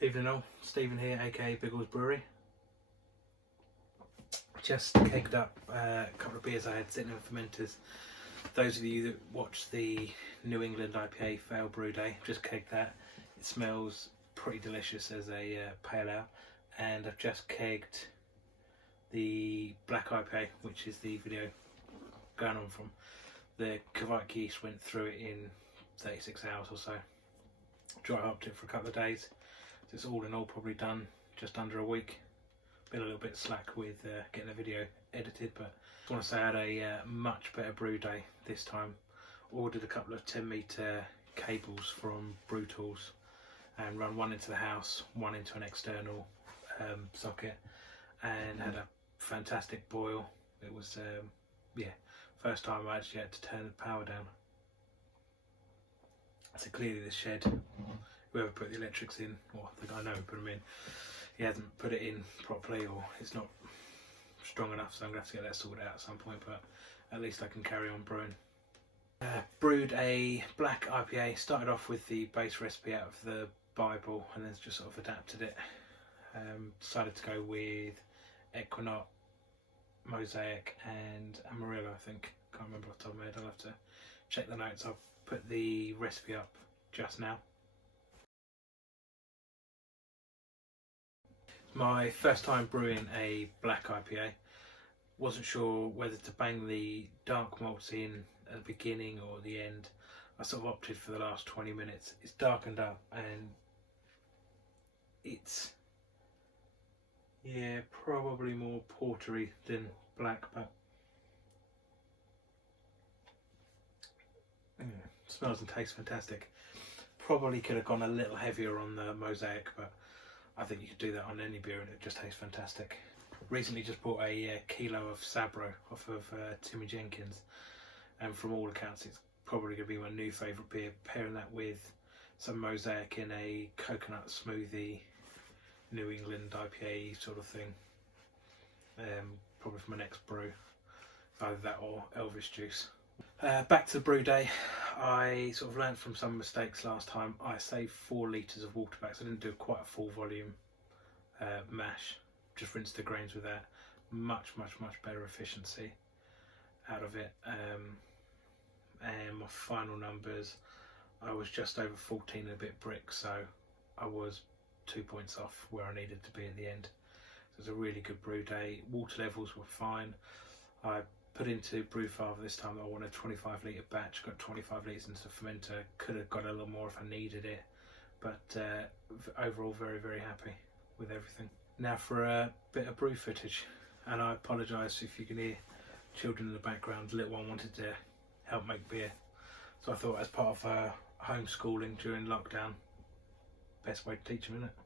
Evening all, Stephen here, aka Biggles Brewery. Just kegged up a couple of beers I had sitting in fermenters. Those of you that watch the New England IPA Fail Brew Day, just kegged that. It smells pretty delicious as a pale ale. And I've just kegged the Black IPA, which is the video going on from. The Kveik yeast went through it in 36 hours or so. Dry hopped it for a couple of days. So it's all in all probably done just under a week. Been a little bit slack with getting the video edited, but I want to say I had a much better brew day this time. Ordered a couple of 10-metre cables from Brewtools and run one into the house, one into an external socket, and had a fantastic boil. It was yeah, first time I actually had to turn the power down. So clearly this shed, whoever put the electrics in, or the guy I know who put them in, he hasn't put it in properly, or it's not strong enough, so I'm going to have to get that sorted out at some point, but at least I can carry on brewing. Brewed a black IPA, started off with the base recipe out of the Bible and then just sort of adapted it. Decided to go with Equinox, Mosaic and Amarillo, I think. Can't remember off the top of my head, I'll have to check the notes. I'll put the recipe up just now. My first time brewing a black IPA. Wasn't sure whether to bang the dark malts in at the beginning or the end. I sort of opted for the last 20 minutes. It's darkened up and it's, yeah, probably more portery than black, but smells and tastes fantastic. Probably could have gone a little heavier on the Mosaic, but I think you could do that on any beer and it just tastes fantastic. Recently just bought a kilo of Sabro off of Timmy Jenkins, and from all accounts it's probably going to be my new favourite beer. Pairing that with some Mosaic in a coconut smoothie, New England IPA sort of thing. Probably for my next brew. Either that or Elvis juice. Back to the brew day. I sort of learned from some mistakes last time. I saved 4 litres of water back, so I didn't do quite a full volume mash. Just rinsed the grains with that. Much better efficiency out of it. And my final numbers, I was just over 14 and a bit bricks, so I was 2 points off where I needed to be at the end. So it was a really good brew day. Water levels were fine. I put into Brewfather this time that I wanted a 25 litre batch, got 25 litres into the fermenter. Could have got a little more if I needed it, but overall very happy with everything. Now for a bit of brew footage, and I apologise if you can hear children in the background. The little one wanted to help make beer, so I thought as part of homeschooling during lockdown, best way to teach them, isn't it?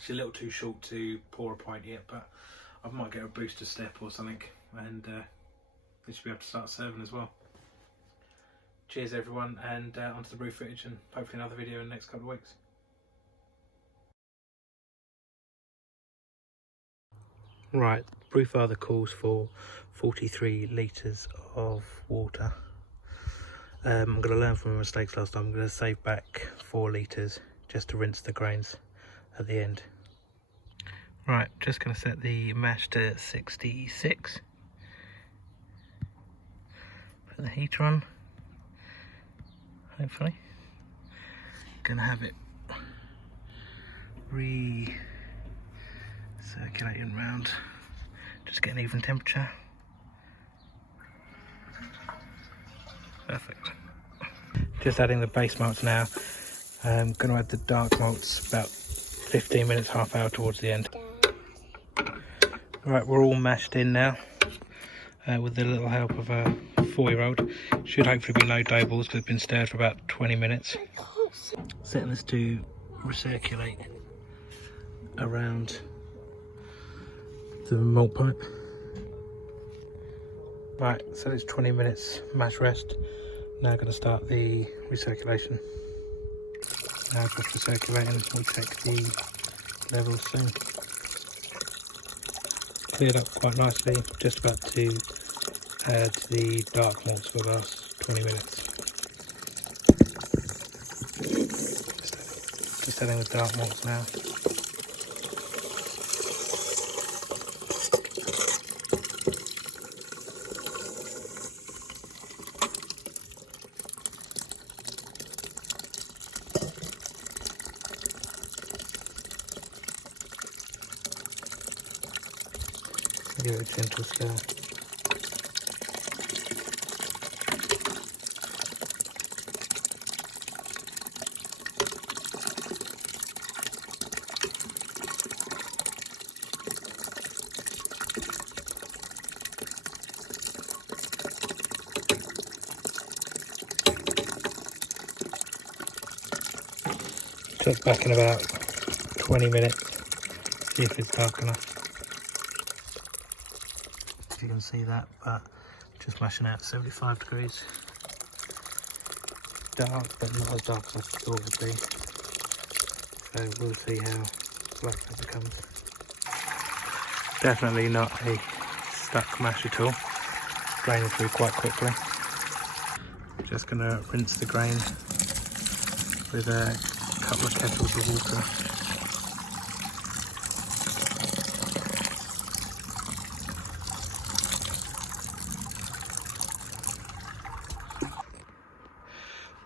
She's a little too short to pour a pint yet, but I might get a booster step or something, and they should be able to start serving as well. Cheers everyone, and onto the brew footage, and hopefully another video in the next couple of weeks. Right, Brewfather calls for 43 litres of water. I'm going to learn from my mistakes last time. I'm going to save back 4 litres just to rinse the grains at the end. Right, just going to set the mash to 66. Put the heater on, hopefully. Going to have it recirculating round, just get an even temperature. Perfect. Just adding the base malts now. I'm going to add the dark malts about 15 minutes, half hour towards the end. Right, we're all mashed in now with the little help of a 4-year-old. Should hopefully be no dough balls because it's been stirred for about 20 minutes. Setting this to recirculate around the malt pipe. Right, so it's 20 minutes mash rest. Now going to start the recirculation. Now just recirculating, we'll check the levels soon. Cleared up quite nicely, just about to add the dark malts for the last 20 minutes. selling the dark malts now. Give it a gentle stir. Check back in about 20 minutes, see if it's dark enough. If you can see that, but just mashing out 75 degrees. Dark, but not as dark as I thought it would be. So we'll see how black that becomes. Definitely not a stuck mash at all. Draining through quite quickly. Just going to rinse the grain with a couple of kettles of water.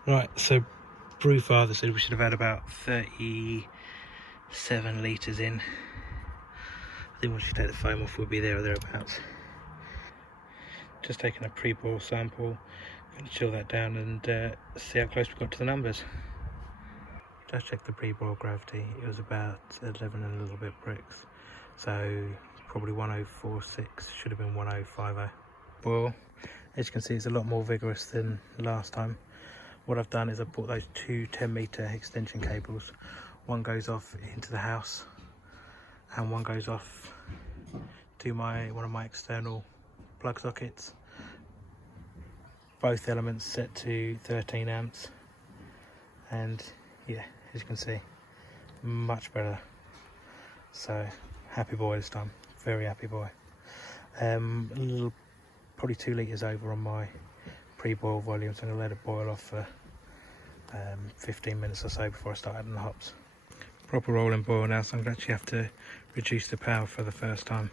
Right, so Brewfather said we should have had about 37 litres in. I think once you take the foam off we'll be there or thereabouts. Just taking a pre-boil sample, going to chill that down and see how close we got to the numbers. Just checked the pre-boil gravity, it was about 11 and a little bit bricks. So probably 1046, should have been 1050. Boil, as you can see it's a lot more vigorous than last time. What I've done is I've bought those two 10-metre extension cables. One goes off into the house and one goes off to one of my external plug sockets. Both elements set to 13 amps, and yeah, as you can see, much better. So happy boy this time, very happy boy. Probably 2 litres over on my pre-boil volume, so I'm going to let it boil off for 15 minutes or so before I start adding the hops. Proper rolling boil now, so I'm going to actually have to reduce the power for the first time.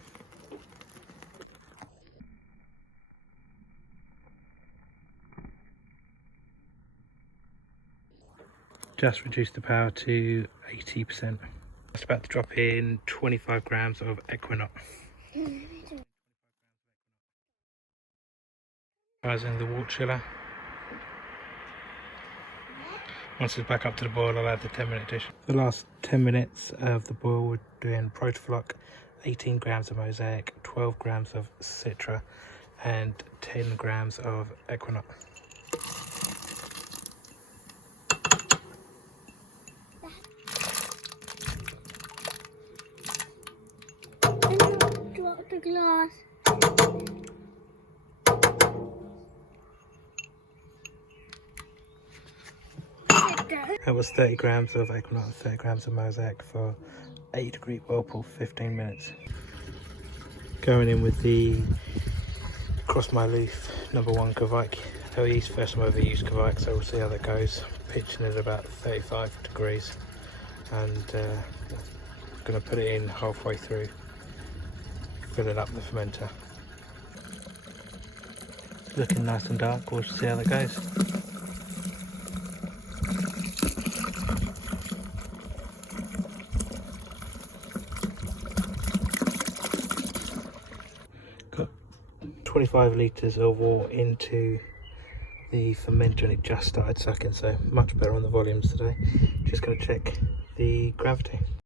Just reduced the power to 80%. Just about to drop in 25 grams of Equinox. Rising the water chiller. Once it's back up to the boil, I'll add the 10-minute dish. The last 10 minutes of the boil, we're doing Protofloc, 18 grams of Mosaic, 12 grams of Citra, and 10 grams of Equinox. Drop the glass. That was 30 grams of Equinox and 30 grams of Mosaic for 8-degree whirlpool, 15 minutes. Going in with the Cross My Leaf #1 Kveik ale yeast. First time I've ever used Kveik, so we'll see how that goes. Pitching it about 35 degrees, and going to put it in halfway through, filling up the fermenter. Looking nice and dark, we'll see how that goes. Got 25 litres of water into the fermenter and it just started sucking, so much better on the volumes today. Just going to check the gravity.